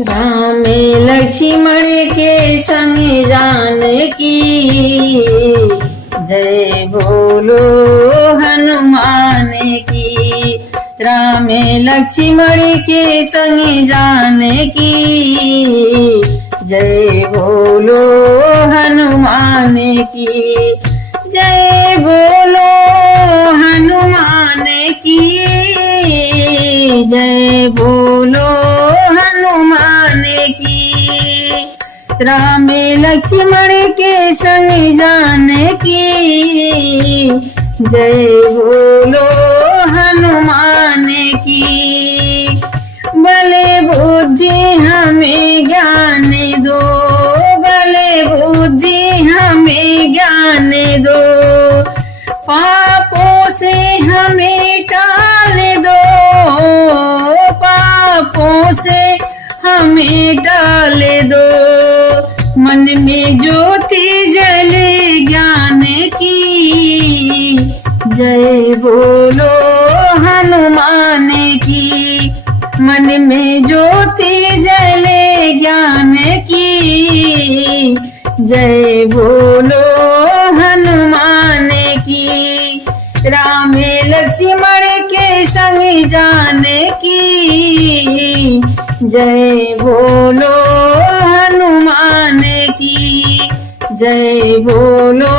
राम लक्ष्मण के संग जानकी, जय बोलो हनुमान की। राम लक्ष्मण के संग जानकी, जय बोलो हनुमान की। जय बोलो हनुमान की, जय बोलो हनुमान की। राम लक्ष्मण के संग जानकी, जय बोलो हनुमान की। भले बुद्धि हमें ज्ञान दो, भले बुद्धि हमें ज्ञान दो, पापों से हमें टाल दो, पापों से हमें डाल दो। मन में ज्योति जले ज्ञान की, जय बोलो हनुमान की। मन में ज्योति जले ज्ञान की, जय बोलो हनुमान की। राम लक्ष्मण के संग जानकी, जय बोलो हनुमान की। जय बोलो